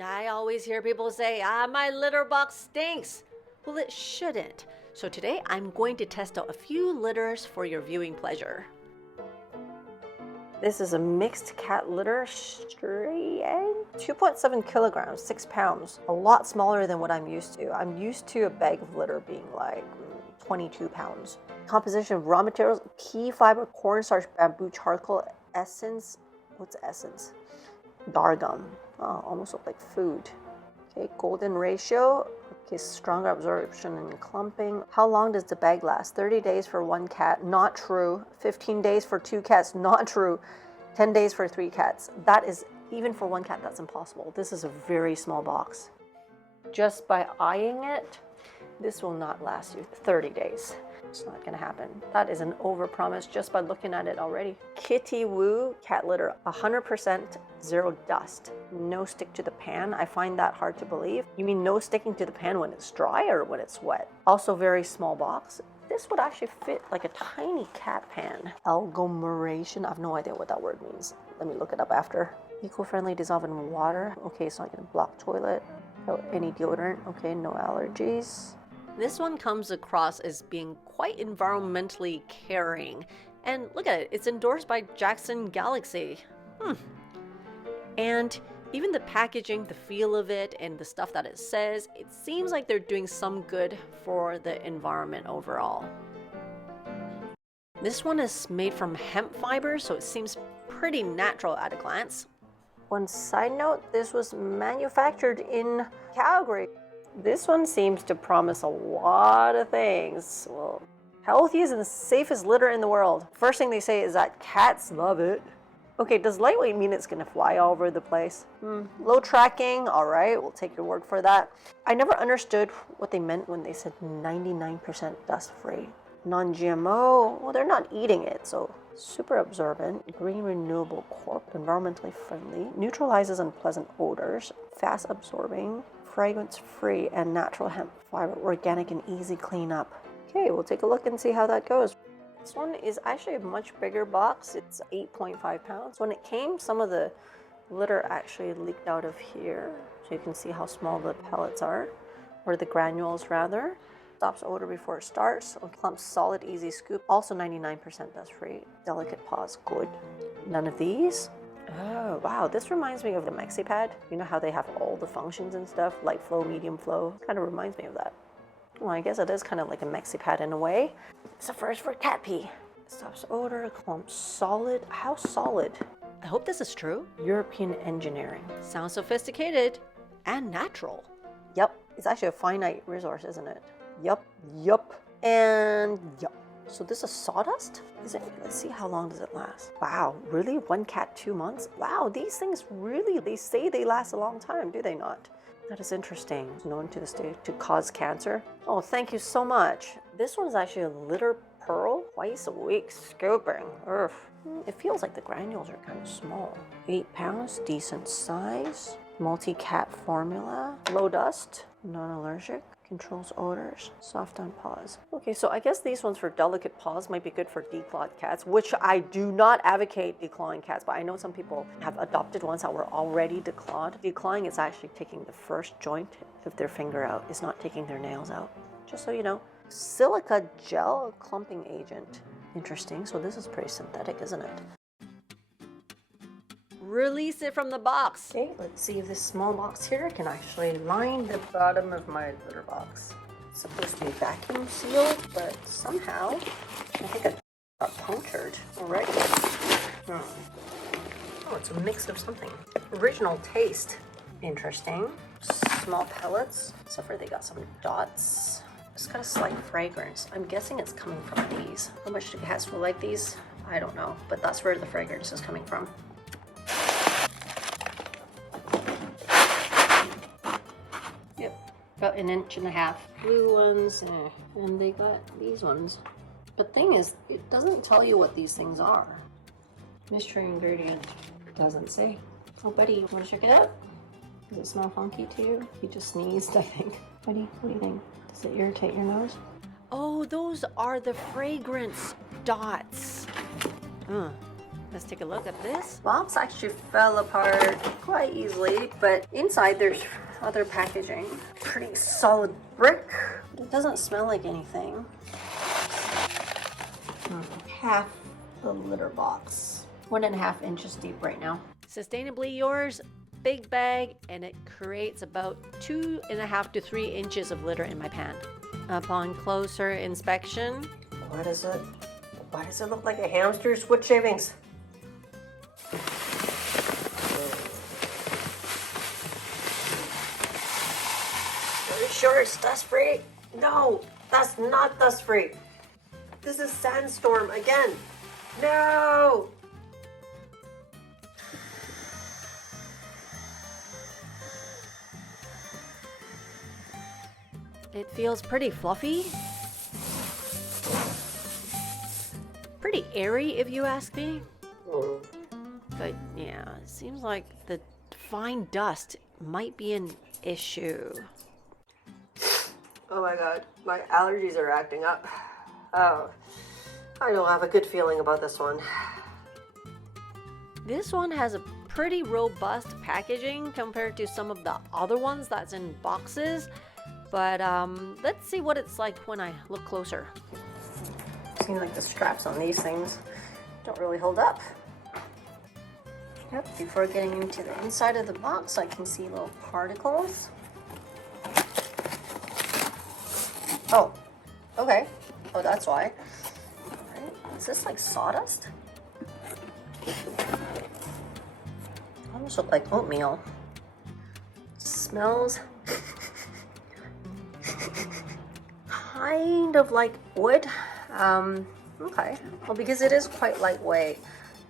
I always hear people say, my litter box stinks. Well, it shouldn't. So today I'm going to test out a few litters for your viewing pleasure. This is a mixed cat litter, Streyant, 2.7 kilograms, 6 pounds. A lot smaller than what I'm used to. I'm used to a bag of litter being like 22 pounds. Composition of raw materials, pea fiber, cornstarch, bamboo charcoal, essence. What's essence? Dargum. Oh, almost look like food. Okay, golden ratio. Okay, stronger absorption and clumping. How long does the bag last? 30 days for 1 cat, not true. 15 days for 2 cats, not true. 10 days for 3 cats. That is, even for 1 cat, that's impossible. This is a very small box. Just by eyeing it, this will not last you 30 days. It's not gonna happen. That is an overpromise just by looking at it already. Kitty Woo cat litter, 100% zero dust. No stick to the pan. I find that hard to believe. You mean no sticking to the pan when it's dry or when it's wet? Also very small box. This would actually fit like a tiny cat pan. Agglomeration, I have no idea what that word means. Let me look it up after. Eco-friendly, dissolve in water. Okay, so I can block toilet. No, any deodorant. Okay, no allergies. This one comes across as being quite environmentally caring. And look at it, it's endorsed by Jackson Galaxy. And even the packaging, the feel of it, and the stuff that it says, it seems like they're doing some good for the environment overall. This one is made from hemp fiber, so it seems pretty natural at a glance. One side note, this was manufactured in Calgary. This one seems to promise a lot of things. Well, healthiest and safest litter in the world. First thing they say is that cats love it. Okay, does lightweight mean it's gonna fly all over the place? Low tracking, all right, we'll take your word for that. I never understood what they meant when they said 99% dust-free. Non-GMO, well, they're not eating it, so super absorbent, green renewable corp, environmentally friendly, neutralizes unpleasant odors, fast absorbing, fragrance-free, and natural hemp fiber, organic and easy cleanup. Okay, we'll take a look and see how that goes. This one is actually a much bigger box. It's 8.5 pounds. When it came, some of the litter actually leaked out of here. So you can see how small the pellets are, or the granules rather. Stops odor before it starts. Clumps solid, easy scoop. Also 99% dust-free. Delicate paws, good. None of these. Oh, wow, this reminds me of the MeloCat. You know how they have all the functions and stuff, light flow, medium flow? Kind of reminds me of that. Well, I guess it is kind of like a MeloCat in a way. It's a first for cat pee. Stops odor, clumps solid. How solid? I hope this is true. European engineering. Sounds sophisticated and natural. Yep, it's actually a finite resource, isn't it? Yup, and yup. So this is sawdust? Is it? Let's see, how long does it last? Wow, really? 1 cat, 2 months? Wow, these things really, they say they last a long time, do they not? That is interesting. It's known to this day to cause cancer. Oh, thank you so much. This one's actually a litter pearl, twice a week scooping. Urgh. It feels like the granules are kind of small. 8 pounds, decent size. Multi-cat formula, low dust, non-allergic. Controls odors, soft on paws. Okay, so I guess these ones for delicate paws might be good for declawed cats, which I do not advocate declawing cats, but I know some people have adopted ones that were already declawed. Declawing is actually taking the first joint of their finger out. It's not taking their nails out, just so you know. Silica gel clumping agent. Interesting, so this is pretty synthetic, isn't it? Release it from the box. Okay, let's see if this small box here can actually line the bottom of my litter box. It's supposed to be vacuum sealed, but somehow I think it got punctured already. Oh, it's a mix of something. Original taste. Interesting. Small pellets, except for they got some dots. It's got a slight fragrance. I'm guessing it's coming from these. How much do cats will like these? I don't know, but that's where the fragrance is coming from. About 1.5 inches. Blue ones, and they got these ones. But thing is, it doesn't tell you what these things are. Mystery ingredient doesn't say. Oh, buddy, you want to check it out? Does it smell funky to you? You just sneezed, I think. Buddy, what do you think? Does it irritate your nose? Oh, those are the fragrance dots. Let's take a look at this. Box actually fell apart quite easily, but inside there's other packaging. Pretty solid brick. It doesn't smell like anything. Half the litter box. 1.5 inches deep right now. Sustainably Yours, big bag, and it creates about 2.5 to 3 inches of litter in my pan. Upon closer inspection, Why does it look like a hamster's wood shavings? Are you sure it's dust free? No, that's not dust free. This is sandstorm again. No! it feels pretty fluffy. Pretty airy, if you ask me. But yeah, it seems like the fine dust might be an issue. Oh my god, my allergies are acting up. Oh, I don't have a good feeling about this one. This one has a pretty robust packaging compared to some of the other ones that's in boxes. But let's see what it's like when I look closer. Seems like the straps on these things don't really hold up. Yep, before getting into the inside of the box, I can see little particles. Oh, okay. Oh, that's why. All right. Is this like sawdust? Almost look like oatmeal. Smells kind of like wood. Okay. Well, because it is quite lightweight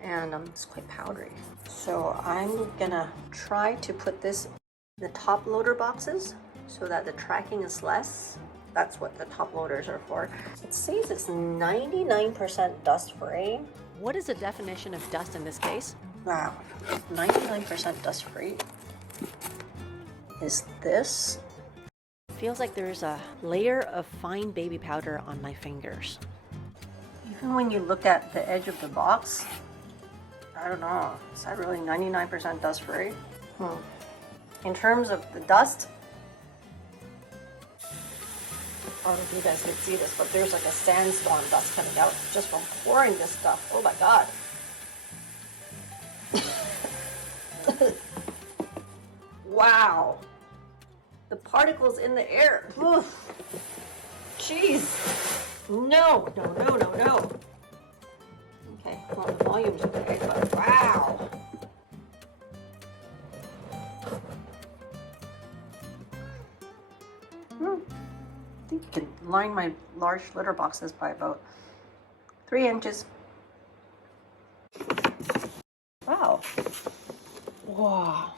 and it's quite powdery. So I'm gonna try to put this in the top loader boxes so that the tracking is less. That's what the top loaders are for. It says it's 99% dust free. What is the definition of dust in this case? Wow, 99% dust free. Is this? Feels like there's a layer of fine baby powder on my fingers. Even when you look at the edge of the box, I don't know, is that really 99% dust free? In terms of the dust, I don't know if you guys can see this, but there's like a sandstorm dust coming out just from pouring this stuff. Oh my god. Wow. The particles in the air. Ugh. Jeez. No. Okay, well, the volume's okay, but wow. I think you can line my large litter boxes by about 3 inches. Wow. Wow.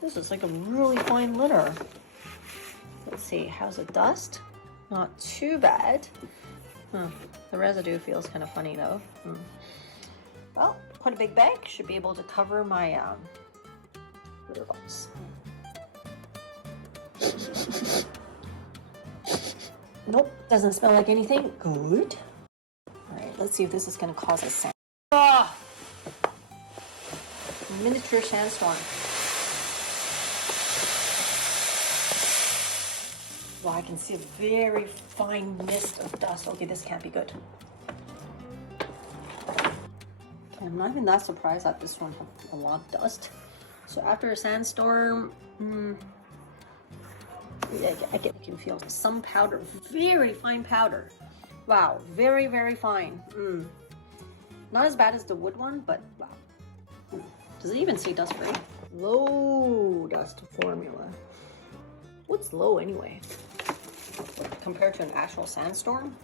This is like a really fine litter. Let's see, how's the dust? Not too bad. The residue feels kind of funny though. Well, quite a big bag. Should be able to cover my litter box. Nope, doesn't smell like anything. Good. Alright, let's see if this is going to cause a sand. Ah! Miniature sandstorm. Wow, I can see a very fine mist of dust. Okay, this can't be good. Okay, I'm not even that surprised that this one has a lot of dust. So after a sandstorm, yeah, I can feel some powder, very fine powder. Wow, very, very fine. Not as bad as the wood one, but wow. Does it even say dust free? Low dust formula. What's low anyway? Compared to an actual sandstorm?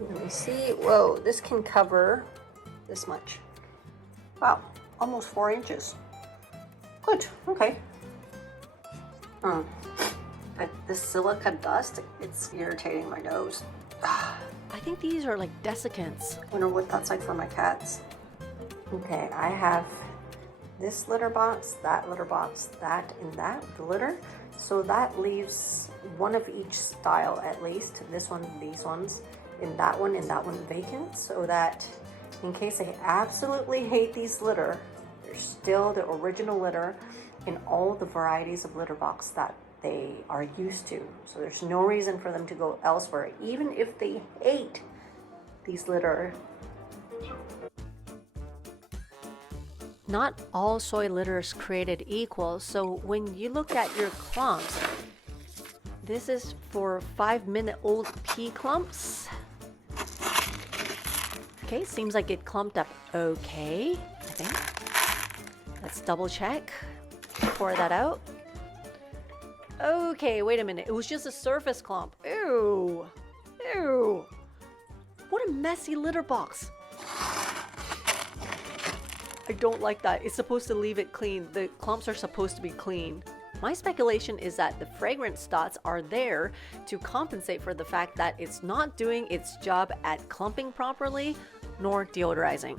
Let me see. Whoa, this can cover this much. Wow, almost 4 inches. Good, okay. This silica dust, it's irritating my nose. I think these are like desiccants. I wonder what that's like for my cats. Okay, I have this litter box, that, and that, the litter. So that leaves one of each style at least. This one, these ones, in that one vacant, so that in case I absolutely hate these litter, there's still the original litter in all the varieties of litter box that they are used to. So there's no reason for them to go elsewhere, even if they hate these litter. Not all soy litter is created equal, so when you look at your clumps, this is for 5-minute-old pea clumps. Okay, seems like it clumped up okay, I think. Let's double check. Pour that out. Okay, wait a minute. It was just a surface clump. Ew. Ew. What a messy litter box. I don't like that. It's supposed to leave it clean. The clumps are supposed to be clean. My speculation is that the fragrance dots are there to compensate for the fact that it's not doing its job at clumping properly, nor deodorizing.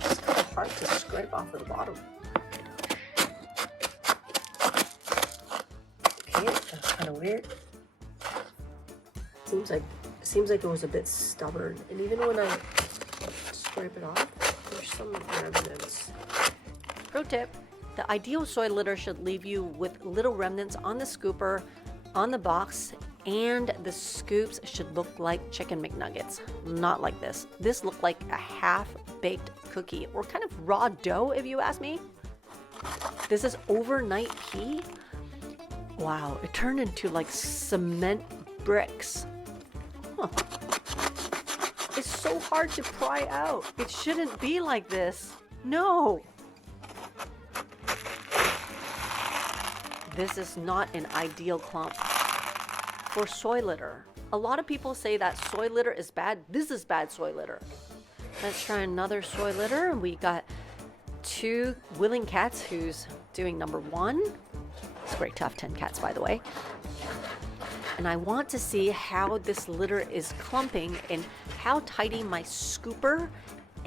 It's kind of hard to scrape off of the bottom. Okay, that's kind of weird. Seems like it was a bit stubborn, and even when I scrape it off, there's some remnants. Pro tip: the ideal soy litter should leave you with little remnants on the scooper, on the box, and the scoops should look like chicken McNuggets, not like this. This looked like a half-baked cookie, or kind of raw dough, if you ask me. This is overnight pea. Wow, it turned into like cement bricks. Huh. It's so hard to pry out. It shouldn't be like this. No. This is not an ideal clump for soy litter. A lot of people say that soy litter is bad. This is bad soy litter. Let's try another soy litter. We got 2 willing cats who's doing number 1. It's great to have 10 cats, by the way. And I want to see how this litter is clumping and how tidy my scooper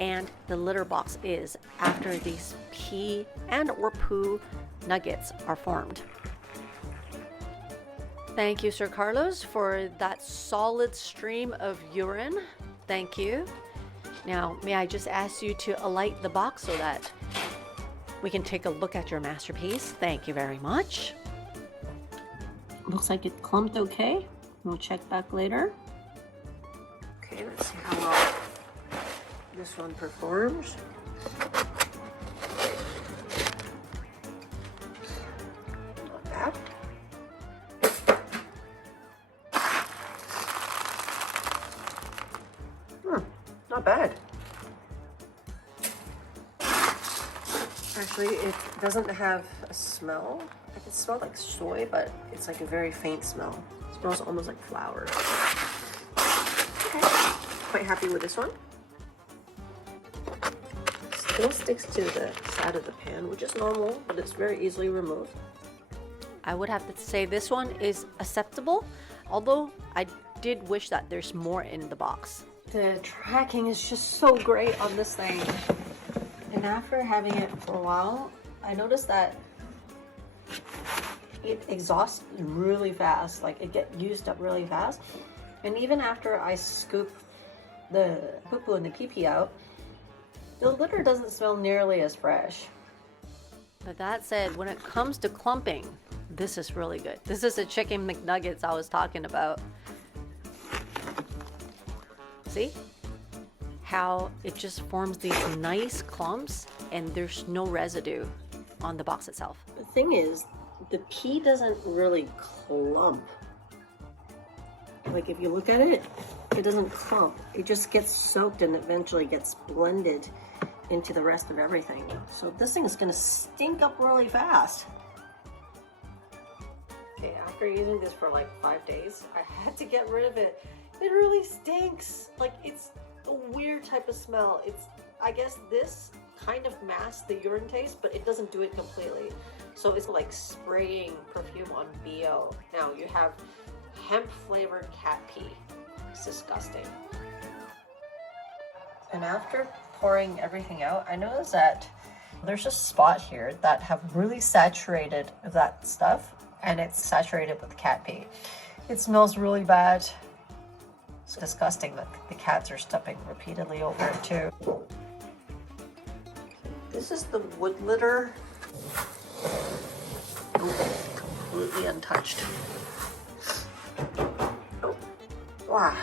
and the litter box is after these pea and or poo nuggets are formed. Thank you, Sir Carlos, for that solid stream of urine. Thank you. Now, may I just ask you to alight the box so that we can take a look at your masterpiece? Thank you very much. Looks like it clumped okay. We'll check back later. Okay, let's see how well this one performs. Not bad. Not bad. Actually, it doesn't have a smell. I can smell like soy, but it's like a very faint smell. It smells almost like flour. Okay, quite happy with this one. Still sticks to the side of the pan, which is normal, but it's very easily removed. I would have to say this one is acceptable, although I did wish that there's more in the box. The tracking is just so great on this thing. And after having it for a while, I noticed that it exhausts really fast. Like, it gets used up really fast. And even after I scoop the poo-poo and the pee-pee out, the litter doesn't smell nearly as fresh. But that said, when it comes to clumping, this is really good. This is the chicken McNuggets I was talking about. See how it just forms these nice clumps and there's no residue on the box itself. The thing is, the pea doesn't really clump. Like, if you look at it, it doesn't clump. It just gets soaked and eventually gets blended into the rest of everything. So this thing is gonna stink up really fast. Okay, after using this for like 5 days, I had to get rid of it. It really stinks. Like, it's a weird type of smell. I guess this kind of masks the urine taste, but it doesn't do it completely. So it's like spraying perfume on BO. Now you have hemp flavored cat pee. It's disgusting. And after pouring everything out, I noticed that there's a spot here that have really saturated that stuff. and it's saturated with cat pee. It smells really bad. It's disgusting that the cats are stepping repeatedly over it too. This is the wood litter. Oh, completely untouched. Oh, wow.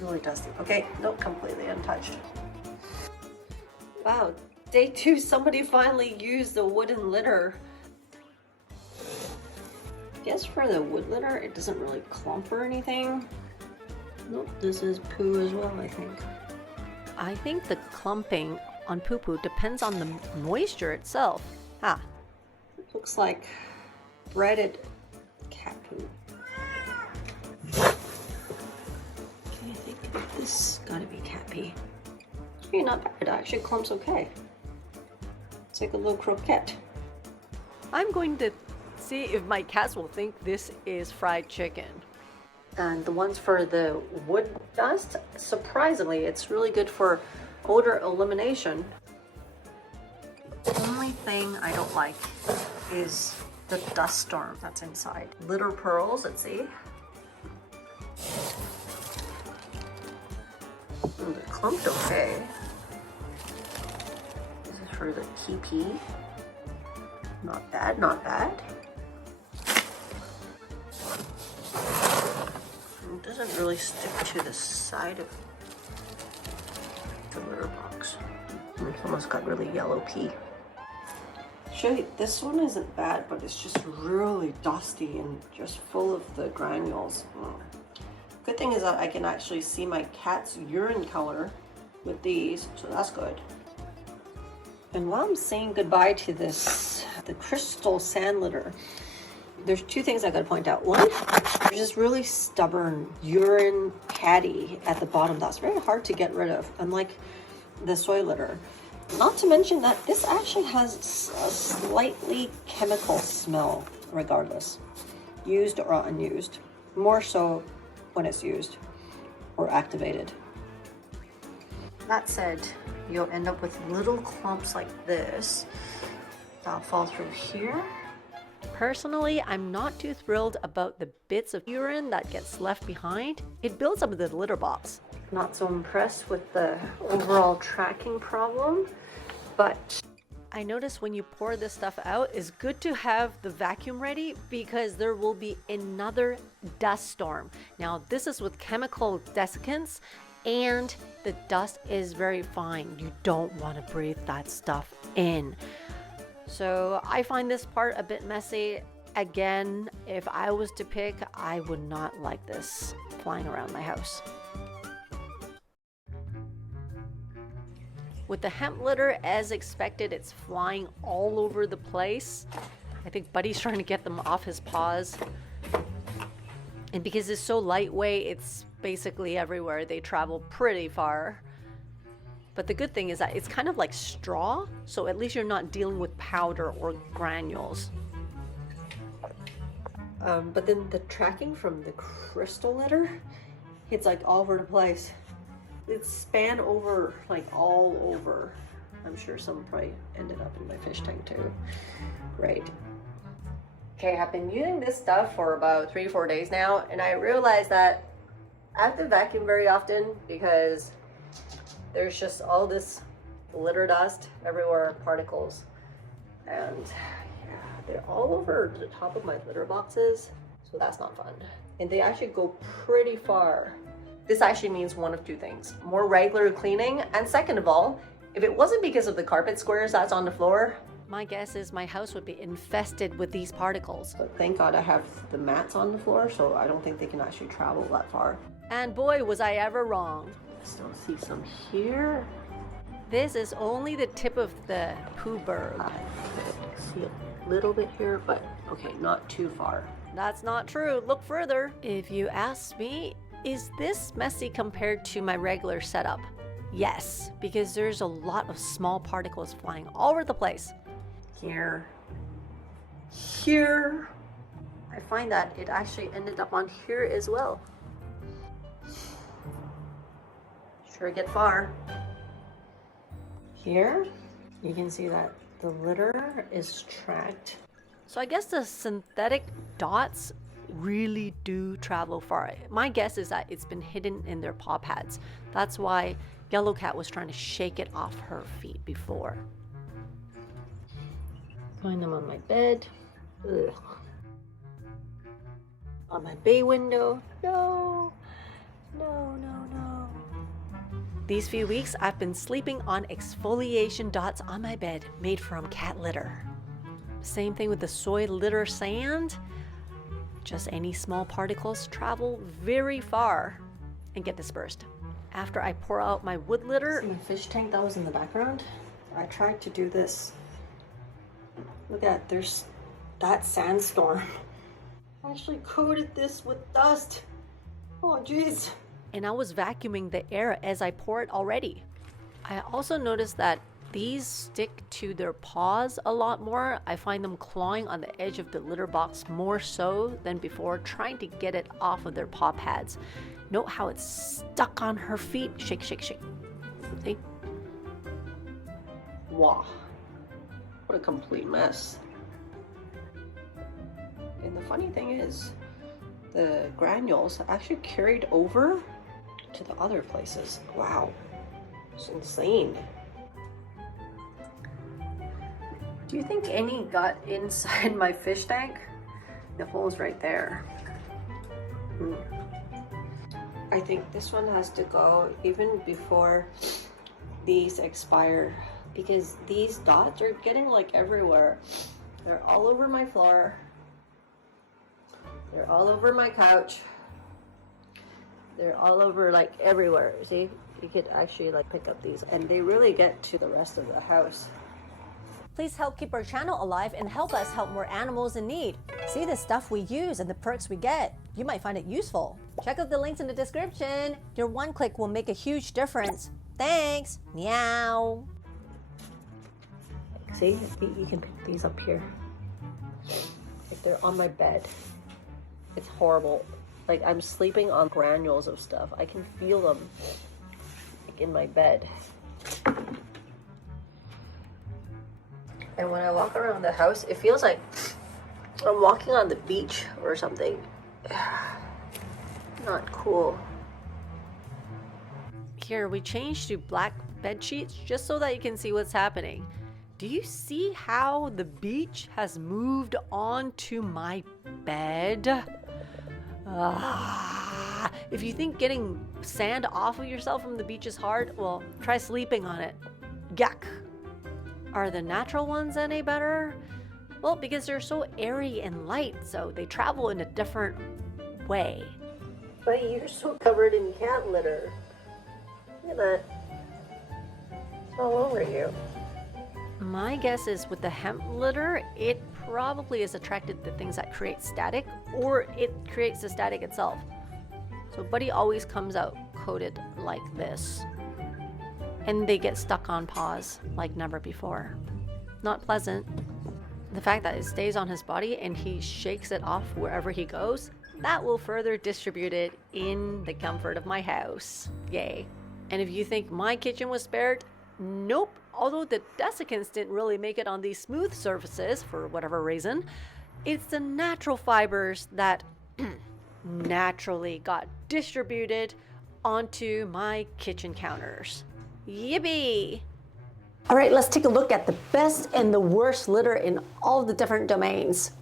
Really dusty. Okay, nope, completely untouched. Wow, day 2, somebody finally used the wooden litter. I guess for the wood litter, it doesn't really clump or anything. Nope, this is poo as well, I think. I think the clumping on poo-poo depends on the moisture itself. Ah, it looks like breaded cat poo. Okay, I think this gotta be cat pee. Okay, not bad, it actually clumps okay. It's like a little croquette. I'm going to see if my cats will think this is fried chicken. And the ones for the wood dust, surprisingly, it's really good for odor elimination. The only thing I don't like is the dust storm that's inside. Litter pearls, let's see. Oh, they're clumped okay. This is for the key. Not bad, not bad. It doesn't really stick to the side of the litter box. It's almost got really yellow pee. Show you, this one isn't bad, but it's just really dusty and just full of the granules. Good thing is that I can actually see my cat's urine color with these, so that's good. And while I'm saying goodbye to the crystal sand litter, there's 2 things I gotta point out. One, there's this really stubborn urine caddy at the bottom that's very hard to get rid of, unlike the soy litter. Not to mention that this actually has a slightly chemical smell regardless, used or unused. More so when it's used or activated. That said, you'll end up with little clumps like this that'll fall through here. Personally, I'm not too thrilled about the bits of urine that gets left behind. It builds up the litter box. Not so impressed with the overall tracking problem, but I noticed when you pour this stuff out, it's good to have the vacuum ready because there will be another dust storm. Now, this is with chemical desiccants and the dust is very fine. You don't want to breathe that stuff in. So I find this part a bit messy. Again, if I was to pick, I would not like this flying around my house. With the hemp litter, as expected, it's flying all over the place. I think Buddy's trying to get them off his paws. And because it's so lightweight, it's basically everywhere. They travel pretty far. But the good thing is that it's kind of like straw, so at least you're not dealing with powder or granules. But then the tracking from the crystal litter, it's like all over the place. It's span over, like all over. I'm sure some probably ended up in my fish tank too. Right. Okay, I've been using this stuff for about 3 or 4 days now, and I realized that I have to vacuum very often because there's just all this litter dust everywhere, particles, and yeah, they're all over the top of my litter boxes, so that's not fun. And they actually go pretty far. This actually means one of 2 things: more regular cleaning, and second of all, if it wasn't because of the carpet squares that's on the floor, my guess is my house would be infested with these particles. But thank God I have the mats on the floor, so I don't think they can actually travel that far. And boy, was I ever wrong. Still see some here. This is only the tip of the poo berg. I see a little bit here, but okay, not too far. That's not true. Look further. If you ask me, is this messy compared to my regular setup? Yes, because there's a lot of small particles flying all over the place. Here. I find that it actually ended up on here as well. Sure get far. Here, you can see that the litter is tracked So I guess the synthetic dots really do travel far. My guess is that it's been hidden in their paw pads. That's why MeloCat was trying to shake it off her feet before. Find them on my bed. Ugh. On my bay window. No. No, no, no. These few weeks I've been sleeping on exfoliation dots on my bed made from cat litter. Same thing with the soy litter sand. Just any small particles travel very far and get dispersed. After I pour out my wood litter, See my fish tank that was in the background? I tried to do this. Look at that, there's that sandstorm. I actually coated this with dust. Oh jeez. and I was vacuuming the air as I pour it already. I also noticed that these stick to their paws a lot more. I find them clawing on the edge of the litter box more so than before, trying to get it off of their paw pads. Note how it's stuck on her feet. Shake, shake, shake. See? Wow. What a complete mess. And the funny thing is, the granules actually carried over to the other places. Wow. It's insane. Do you think any got inside my fish tank? The hole's right there. I think this one has to go even before these expire, because these dots are getting like everywhere. They're all over my floor. They're all over my couch. They're all over like everywhere. See, you could actually like pick up these, and they really get to the rest of the house. Please help keep our channel alive and help us help more animals in need. See the stuff we use and the perks we get. You might find it useful. Check out the links in the description. Your one click will make a huge difference. Thanks. Meow. See, you can pick these up here. Like they're on my bed. It's horrible. Like I'm sleeping on granules of stuff. I can feel them like in my bed. And when I walk around the house, it feels like I'm walking on the beach or something. Not cool. Here, we changed to black bed sheets just so that you can see what's happening. Do you see how the beach has moved onto my bed? If you think getting sand off of yourself from the beach is hard, well, try sleeping on it. Yuck. Are the natural ones any better? Well, because they're so airy and light, so they travel in a different way. But you're so covered in cat litter. Look at that. It's all over you. My guess is with the hemp litter, it probably is attracted to things that create static, or it creates the static itself. So Buddy always comes out coated like this. And they get stuck on paws like never before. Not pleasant. The fact that it stays on his body and he shakes it off wherever he goes, that will further distribute it in the comfort of my house. Yay. And if you think my kitchen was spared, nope. Although the desiccants didn't really make it on these smooth surfaces for whatever reason, it's the natural fibers that naturally got distributed onto my kitchen counters. Yippee! All right, let's take a look at the best and the worst litter in all the different domains.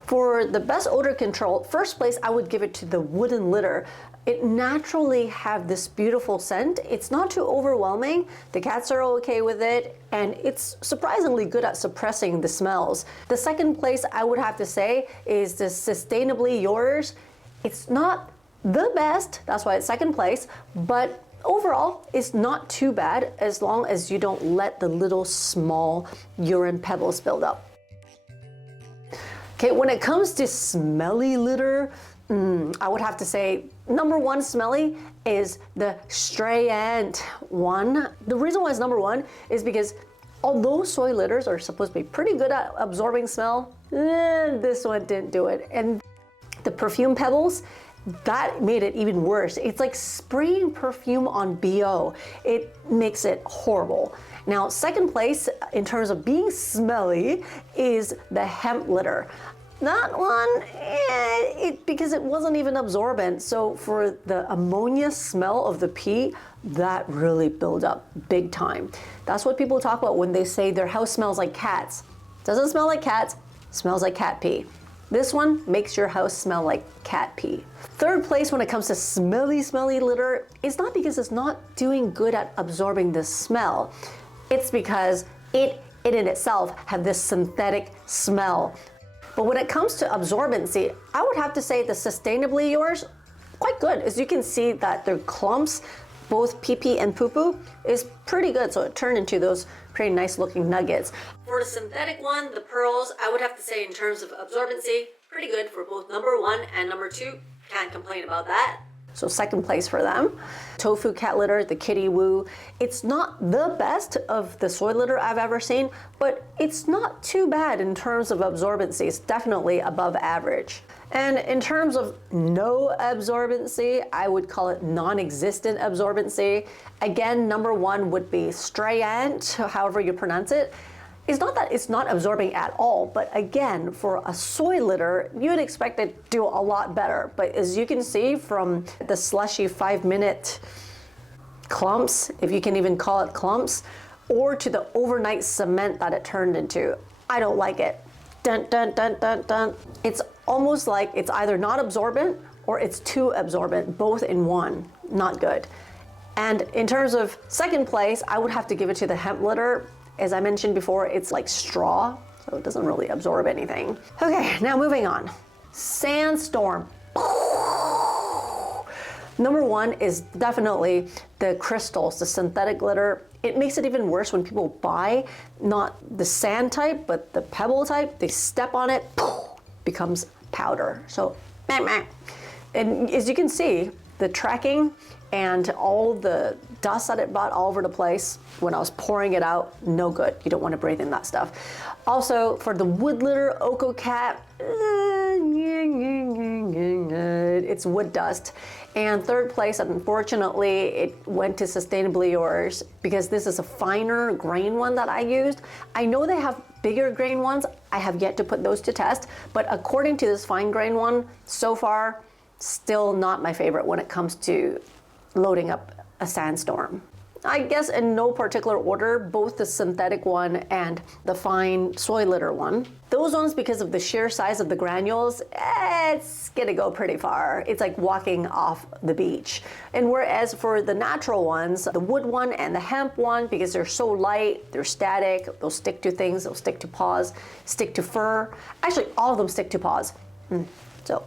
For the best odor control, first place I would give it to the wooden litter. It naturally have this beautiful scent. It's not too overwhelming. The cats are okay with it, and it's surprisingly good at suppressing the smells. The second place I would have to say is the Sustainably Yours. It's not the best, that's why it's second place, but overall, it's not too bad as long as you don't let the little small urine pebbles build up. Okay, when it comes to smelly litter, I would have to say number one smelly is the Streyant one. The reason why it's number one is because although soy litters are supposed to be pretty good at absorbing smell, this one didn't do it. And the perfume pebbles, that made it even worse. It's like spraying perfume on BO. It makes it horrible. Now, second place in terms of being smelly is the hemp litter. That one, because it wasn't even absorbent. So for the ammonia smell of the pee, that really built up big time. That's what people talk about when they say their house smells like cats. Doesn't smell like cats, smells like cat pee. This one makes your house smell like cat pee. Third place when it comes to smelly litter is not because it's not doing good at absorbing the smell. It's because it in itself have this synthetic smell. But when it comes to absorbency, I would have to say the Sustainably Yours, quite good. As you can see that their clumps, both pee-pee and poo-poo, is pretty good. So it turned into those pretty nice looking nuggets. For the synthetic one, the pearls, I would have to say in terms of absorbency, pretty good for both number 1 and number 2. Can't complain about that. So second place for them. Tofu cat litter, the kitty woo. It's not the best of the soy litter I've ever seen, but it's not too bad in terms of absorbency. It's definitely above average. And in terms of no absorbency, I would call it non-existent absorbency. Again, number 1 would be Streyant, however you pronounce it. It's not that it's not absorbing at all, but again, for a soy litter, you would expect it to do a lot better. But as you can see from the slushy 5-minute clumps, if you can even call it clumps, or to the overnight cement that it turned into, I don't like it. Dun, dun, dun, dun, dun. It's almost like it's either not absorbent or it's too absorbent, both in one. Not good. And in terms of second place, I would have to give it to the hemp litter. As I mentioned before, it's like straw, so it doesn't really absorb anything. Okay, now moving on. Sandstorm. Number 1 is definitely the crystals, the synthetic glitter. It makes it even worse when people buy not the sand type, but the pebble type. They step on it, becomes powder. So, and as you can see, the tracking and all the dust that it brought all over the place when I was pouring it out, no good. You don't want to breathe in that stuff. Also, for the wood litter, OkoCat, it's wood dust. And third place, unfortunately, it went to Sustainably Yours because this is a finer grain one that I used. I know they have bigger grain ones. I have yet to put those to test, but according to this fine grain one, so far, still not my favorite when it comes to loading up a sandstorm. I guess in no particular order, both the synthetic one and the fine soy litter one. Those ones, because of the sheer size of the granules, it's gonna go pretty far. It's like walking off the beach. And whereas for the natural ones, the wood one and the hemp one, because they're so light, they're static, they'll stick to things, they'll stick to paws, stick to fur. Actually, all of them stick to paws. So,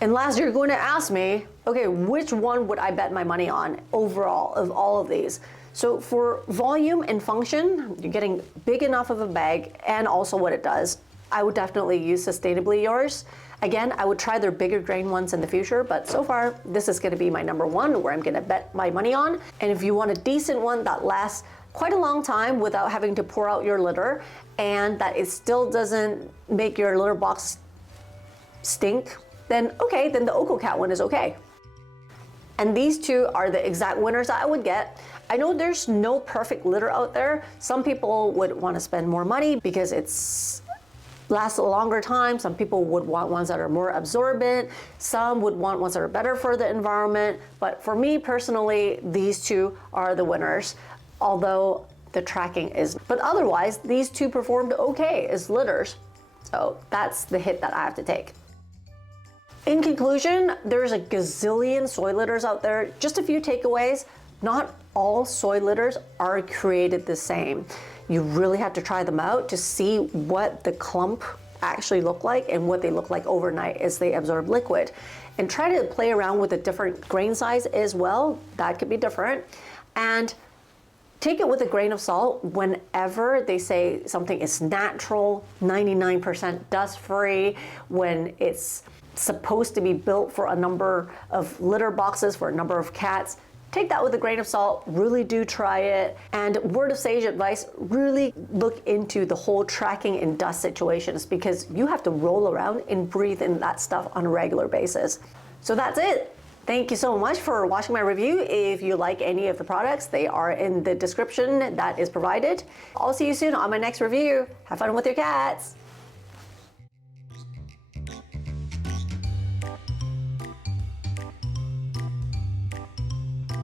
And last, you're going to ask me, okay, which one would I bet my money on overall of all of these? So for volume and function, you're getting big enough of a bag and also what it does, I would definitely use Sustainably Yours. Again, I would try their bigger grain ones in the future, but so far, this is gonna be my number 1 where I'm gonna bet my money on. And if you want a decent one that lasts quite a long time without having to pour out your litter and that it still doesn't make your litter box stink, then okay, then the OkoCat one is okay. And these two are the exact winners that I would get. I know there's no perfect litter out there. Some people would want to spend more money because it's lasts a longer time. Some people would want ones that are more absorbent. Some would want ones that are better for the environment. But for me personally, these two are the winners, although the tracking is. But otherwise, these two performed okay as litters. So that's the hit that I have to take. In conclusion, there's a gazillion soy litters out there. Just a few takeaways. Not all soy litters are created the same. You really have to try them out to see what the clump actually look like and what they look like overnight as they absorb liquid. And try to play around with a different grain size as well. That could be different. And take it with a grain of salt whenever they say something is natural, 99% dust-free, when it's supposed to be built for a number of litter boxes, for a number of cats. take that with a grain of salt, really do try it. And word of sage advice, really look into the whole tracking in dust situations because you have to roll around and breathe in that stuff on a regular basis. So that's it. Thank you so much for watching my review. If you like any of the products, they are in the description that is provided. I'll see you soon on my next review. Have fun with your cats.